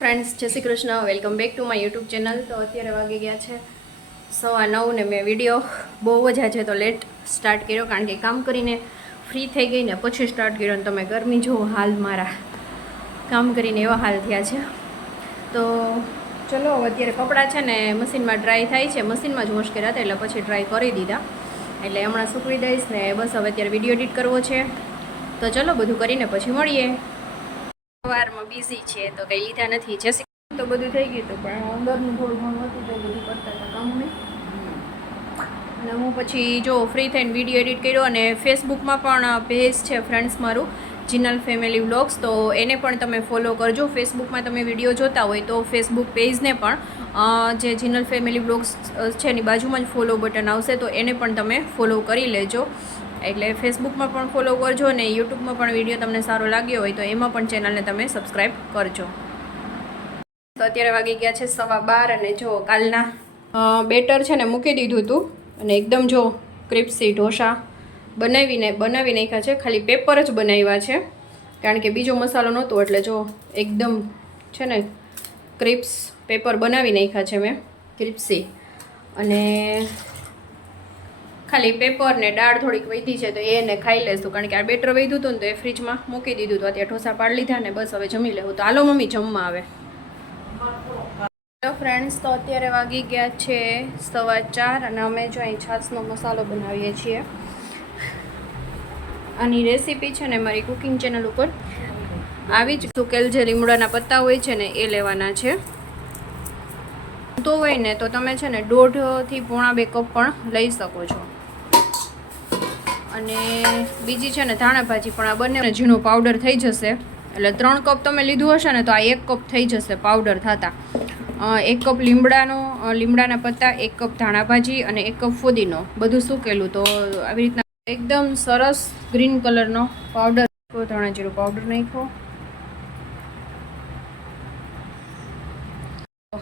Friends, જય Shri Krishna. Welcome back to my YouTube channel. તો અત્યારે વાગી ગયા છે 9:15 ને મેં વિડીયો બહુ જ આજે તો લેટ સ્ટાર્ટ કર્યો, કારણ કે કામ કરીને ફ્રી થઈ ગઈ ને પછી સ્ટાર્ટ કર્યો. અને તમે ગરમી જુઓ, હાલ મારા કામ કરીને એવા હાલ થયા છે. તો ચલો, અત્યારે કપડાં છે ને મશીનમાં ડ્રાય થાય છે, મશીનમાં જ વોશ કર્યા હતા, એટલે પછી ડ્રાય કરી દીધા, એટલે હમણાં સૂકવી દઈશ ને બસ. હવે અત્યારે વિડીયો એડિટ કરવો છે, તો ચલો બધું કરીને પછી મળીએ. સવારમાં બિઝી છે તો કંઈ લીધા નથી. જશે તો બધું થઈ ગયું હતું, પણ અંદરનું થોડું ઘણું હતું તો બધું કરતા હતા કામમાં. અને હું પછી જો ફ્રી થઈને વિડીયો એડિટ કર્યો. અને ફેસબુકમાં પણ પેજ છે ફ્રેન્ડ્સ મારું, જિનલ ફેમિલી વ્લોગ્સ, તો એને પણ તમે ફોલો કરજો. ફેસબુકમાં તમે વિડીયો જોતા હોય તો ફેસબુક પેજને પણ જે જિનલ ફેમિલી વ્લોગ્સ છે એની બાજુમાં જ ફોલો બટન આવશે, તો એને પણ તમે ફોલો કરી લેજો. એટલે ફેસબુકમાં પણ ફોલો કરજો, અને યુટ્યુબમાં પણ વિડીયો તમને સારો લાગ્યો હોય તો એમાં પણ ચેનલને તમે સબસ્ક્રાઈબ કરજો. તો અત્યારે વાગી ગયા છે 12:15, અને જો કાલના બેટર છે ને મૂકી દીધું હતું, અને એકદમ જો ક્રિસ્પી ઢોસા બનાવી નાખ્યા છે. ખાલી પેપર જ બનાવ્યા છે, કારણ કે બીજો મસાલો નહોતો, એટલે જો એકદમ છે ને ક્રિસ્પ પેપર બનાવી નાખ્યા છે મેં, ક્રિસ્પી. અને ખાલી પેપર ને દાળ થોડીક વધી છે તો એને ખાઈ લેશું, કારણ કે આ બેટર વધ્યું હતું ને તો એ ફ્રીજમાં મૂકી દીધું હતું. અત્યારે ઢોસા પાડી લીધા ને બસ હવે જમી લેવું. તો હાલો મમ્મી જમવા આવે. તો ફ્રેન્ડ્સ, તો અત્યારે વાગી ગયા છે 4:15, અને અમે જો અહીં છાશનો મસાલો બનાવીએ છીએ. આની રેસીપી છે ને મારી કુકિંગ ચેનલ ઉપર આવી જ. સુકેલ જે લીમડાના પત્તા હોય છે ને એ લેવાના છે. તો હોય ને તો તમે છે ને 1.5 થી 2 કપ પણ લઈ શકો છો. અને બીજી છે ને ધાણાભાજી, પણ આ બંને ઝીણો પાવડર થઈ જશે. એટલે 3 કપ તમે લીધું હશે ને તો આ 1 કપ થઈ જશે પાવડર થતા. 1 કપ લીમડાના પત્તા, 1 કપ ધાણાભાજી અને 1 કપ ફુદીનો, બધું સૂકેલું. તો આવી રીતના એકદમ સરસ ગ્રીન કલરનો પાવડર. ધાણા જીરું પાવડર નાખો.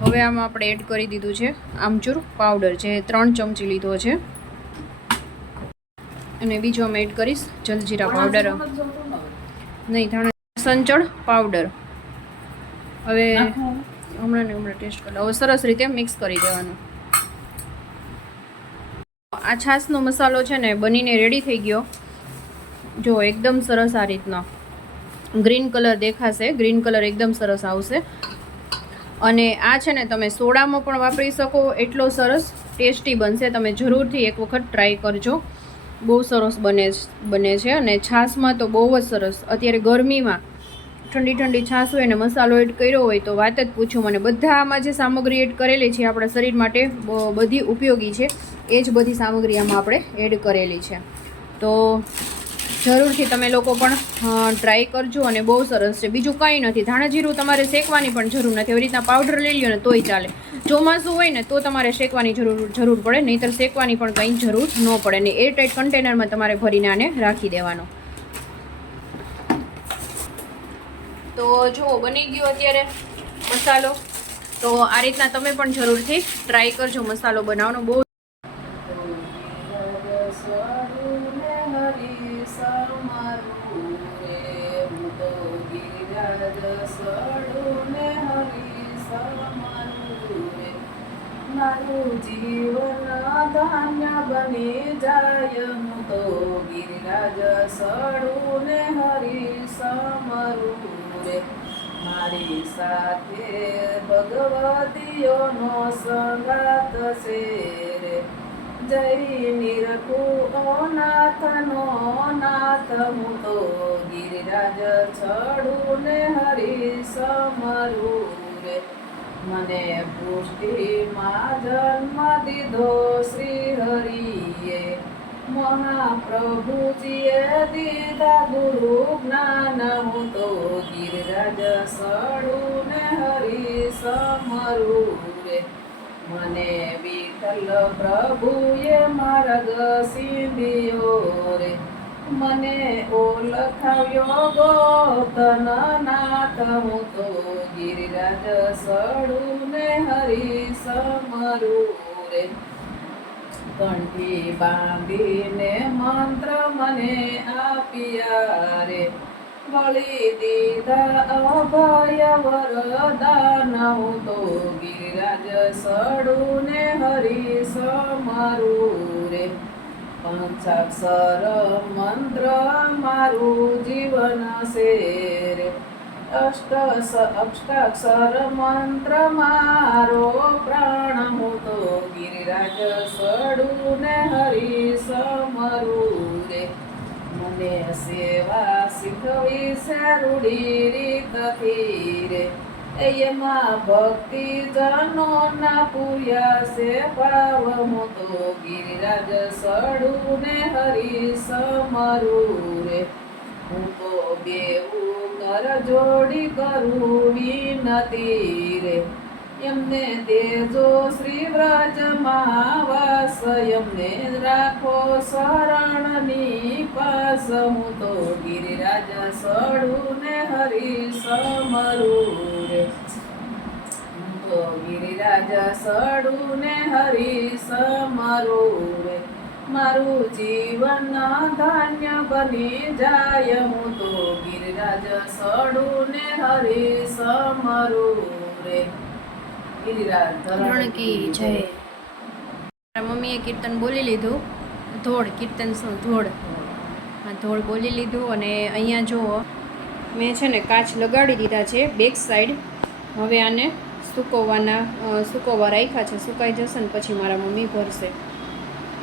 હવે આમાં આપણે એડ કરી દીધું છે આમચૂર પાવડર, જે 3 ચમચી લીધો છે. અને બીજું અમે એડ કરીશ જલજીરા પાવડર, નહીં ધાણા સંચળ પાવડર. હવે હમણાં ટેસ્ટ કરી હવે સરસ રીતે મિક્સ કરી દેવાનું. આ છાશનો મસાલો છે ને બનીને રેડી થઈ ગયો. જો એકદમ સરસ આ રીતનો ગ્રીન કલર દેખાશે, ગ્રીન કલર એકદમ સરસ આવશે. અને આ છે ને તમે સોડામાં પણ વાપરી શકો, એટલો સરસ ટેસ્ટી બનશે. તમે જરૂરથી એક વખત ટ્રાય કરજો, બહુ સરસ બને છે. અને છાશમાં તો બહુ જ સરસ. અત્યારે ગરમીમાં ઠંડી છાશ હોય ને મસાલો એડ કર્યો હોય તો વાત જ પૂછું મને. બધામાં જે સામગ્રી એડ કરેલી છે આપણા શરીર માટે બધી ઉપયોગી છે, એ જ બધી સામગ્રી આમાં આપણે એડ કરેલી છે. તો જરૂરથી તમે લોકો પણ ટ્રાય કરજો, અને બહુ સરસ છે. બીજું કંઈ નથી, ધાણા જીરું તમારે શેકવાની પણ જરૂર નથી. એવી રીતના પાવડર લઈ લ્યો ને તોય ચાલે. ચોમાસું હોય ને તો તમારે શેકવાની જરૂર પડે, નહીંતર શેકવાની પણ કંઈ જરૂર ન પડે. ને એરટાઇટ કન્ટેનરમાં તમારે ભરીને આને રાખી દેવાનો. તો જો બની ગયો અત્યારે મસાલો. તો આ રીતના તમે પણ જરૂરથી ટ્રાય કરજો મસાલો બનાવવાનો. બહુ મારું જીવન ધાન્ય બની જાય, હું તો ગિરિરાજ સડું ને હરી સમરું રે. મારી સાથે ભગવતીઓનો સંગાત છે રે. જય નિરખું ઓ નાથનો નાથ, હું તો ગિરિરાજ સડું ને હરી સમરું રે. મને પુષ્ટિમાં જન્મ દીધો શ્રી હરિએ, મહાપ્રભુજીએ દીધા ગુરુ જ્ઞાન. હું તો ગિરિરાજ સડું ને હરી સમરું રે. મને વિઠ્ઠલ પ્રભુએ માર્ગ સીંધ્યો રે. મને ઓળખાવ્યો ગોતન નાથ, હું તો ગિરિરાજ સડું ને હરી સમરું રે. કંઠી બાંધીને મંત્ર મને આપ્યા રે. વળી દીધા અભય વરદાન. હું તો ગિરિરાજ સડું ને હરીશ મારું રે પંચાક્ષર મંત્ર મારું જીવન છે રે અષ્ટાક્ષર મંત્ર મારો પ્રાણ હું તો ગિરિરાજ સડું ને હરીશ મારું રે મને સેવા શીખવી છે રૂઢી રીતથી રે એમાં ભક્તિ જનોના પૂર્યા છે પાવ હું તો ગિરિરાજ સડું ને હરીશ મારું રે હું તો બેવું કર જોડી કરું વિનતી રે એમને દેજો શ્રી વ્રજમાં વાસ એમને રાખો શરણની પાસ હું તો ગિરિરાજ સડું ને હરીશ મારું રે હું તો ગિરિરાજ સડું ને હરીશ મારું રે મારું જીવન ધન્ય બની જાય હું તો ગિરિરાજ સડું ને હરીશ મારું રે ગિરિરાજ ધરણ કી જય. મારા મમ્મીએ કીર્તન બોલી લીધું, ધોળ કીર્તન શું ધોળ, હા ધોળ બોલી લીધું. અને અહીંયા જુઓ મેં છે ને કાચ લગાડી દીધા છે બેક સાઈડ. હવે આને સુકવવા રાખ્યા છે, સુકાઈ જશે ને પછી મારા મમ્મી ભરશે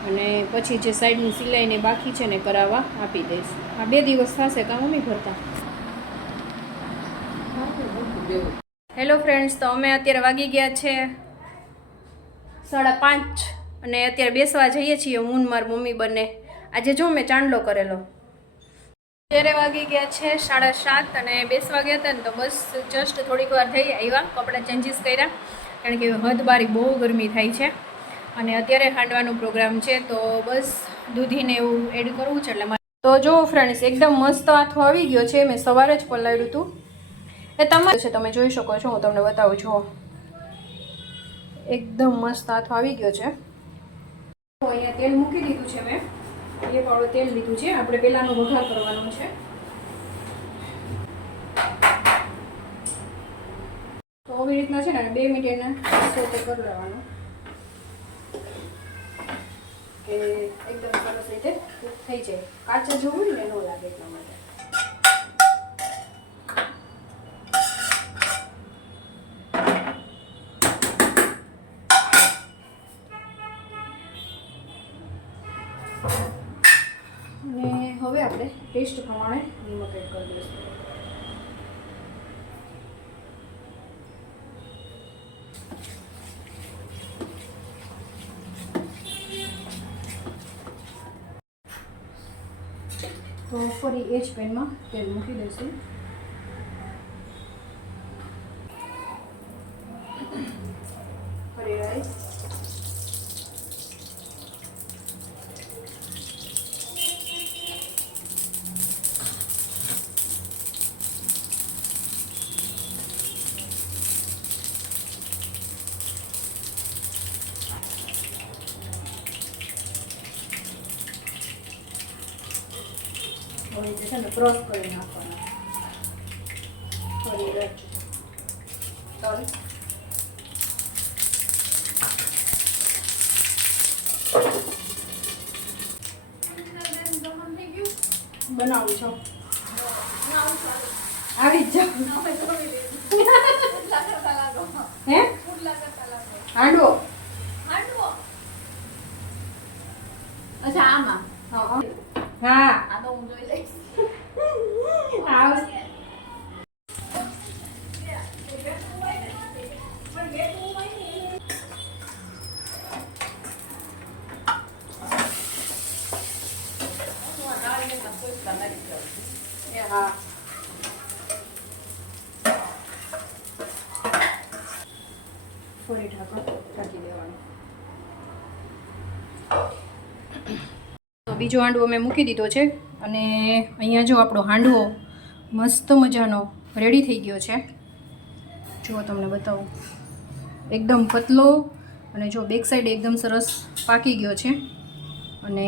અને પછી જે સાઈડની સિલાઈને બાકી છે ને કરાવવા આપી દઈશ. આ 2 દિવસ થશે કાં મમ્મી ભરતા. હેલો ફ્રેન્ડ્સ, તો અમે અત્યારે વાગી ગયા છે 5:30 અને અત્યારે બેસવા જઈએ છીએ હું મારી મમ્મી બંને. આજે જો મેં ચાંદલો કરેલો. અત્યારે વાગી ગયા છે 7:30 અને બેસવા ગયા હતા ને તો બસ જસ્ટ થોડીક વાર થઈ આવ્યા, કપડાં ચેન્જીસ કર્યા કારણ કે હદ બારી બહુ ગરમી થાય છે અને અત્યારે હાંડવાનો પ્રોગ્રામ છે તો બસ દૂધીને એવું એડ કરવું છે એટલે તો જો ફ્રેન્ડ્સ એકદમ મસ્ત આથો આવી ગયો છે. મેં સવારે જ પલાળ્યું હતું, એ તમારે છે તમે જોઈ શકો છો, હું તમને બતાવું છું. એકદમ મસ્ત આથો આવી ગયો છે. તો અહીંયા તેલ મૂકી દીધું છે મેં, એ વાળું તેલ લીધું છે. આપણે પહેલાંનો વઘાર કરવાનો છે. તો આવી રીતના છે ને 2 મિનિટ એને સોતે કરી લેવાનું કે એકદમ સરસ રીતે થઈ જાય. કાચા જેવું ને ન લાગે એટલા માટે. અને હવે આપણે ટેસ્ટ પ્રમાણે નિમક એડ કરી દઈશું. તો ફરી એ જ પેનમાં તેલ મૂકી દઈશું. ફરી રાઈસ, છે ને ક્રોસ કરી નાખવાના. ફરી તલ, બનાવું છો આવી જ જાઓ. હે હાંડવો, અચ્છા આમાં હા આ તો હું જોઈ લઈશ. હા ફરી ઢાંકણ ઢાંકી દેવાનું. તો બીજો હાંડવો મેં મૂકી દીધો છે અને અહીંયા જો આપણો હાંડવો મસ્ત મજાનો રેડી થઈ ગયો છે. જુઓ તમને બતાવું, એકદમ પતલો અને જો બેક સાઈડ એકદમ સરસ પાકી ગયો છે અને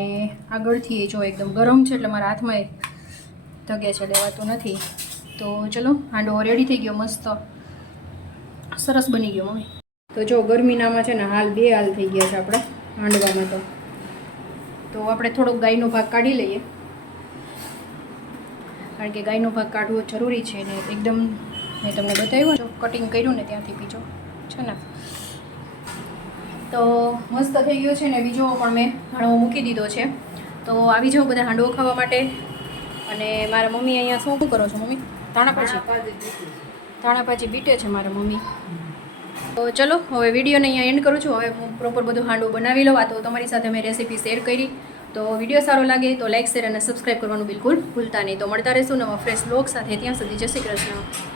આગળથી જો એકદમ ગરમ છે એટલે મારા હાથમાં ધગે છે, લેવાતું નથી. તો ચલો હાંડવો રેડી થઈ ગયો મસ્ત. સરસ બની ગયો મમ્મી. તો જો ગરમીનામાં છે ને હાલ બે હાલ થઈ ગયા છે આપણે હાંડવામાં. તો આપણે થોડોક ગાયનો ભાગ કાઢી લઈએ, કારણ કે ગાયનો ભાગ કાઢવો જરૂરી છે ને એકદમ મેં તમને બતાવ્યું જો કટિંગ કર્યું ને ત્યાંથી બીજો છે ને. તો મસ્ત થઈ ગયો છે ને બીજો પણ મેં હાંડવો મૂકી દીધો છે. તો આવી જાઓ બધા હાંડવો ખાવા માટે. અને મારા મમ્મી અહીંયા શું કરો છો મમ્મી? ધાણા ભાજી બીટે છે મારા મમ્મી. તો ચલો હવે વિડીયોને અહીંયા એન્ડ કરું છું. હવે હું પ્રોપર બધું હાંડવું બનાવી લઉં. આ તો તમારી સાથે મેં રેસીપી શેર કરી. તો વિડીયો સારો લાગે તો લાઇક શેર અને સબસ્ક્રાઈબ કરવાનું બિલકુલ ભૂલતા નહીં. તો મળતા રહીશું નવા ફ્રેશ બ્લોગ સાથે. ત્યાં સુધી જય શ્રી કૃષ્ણ.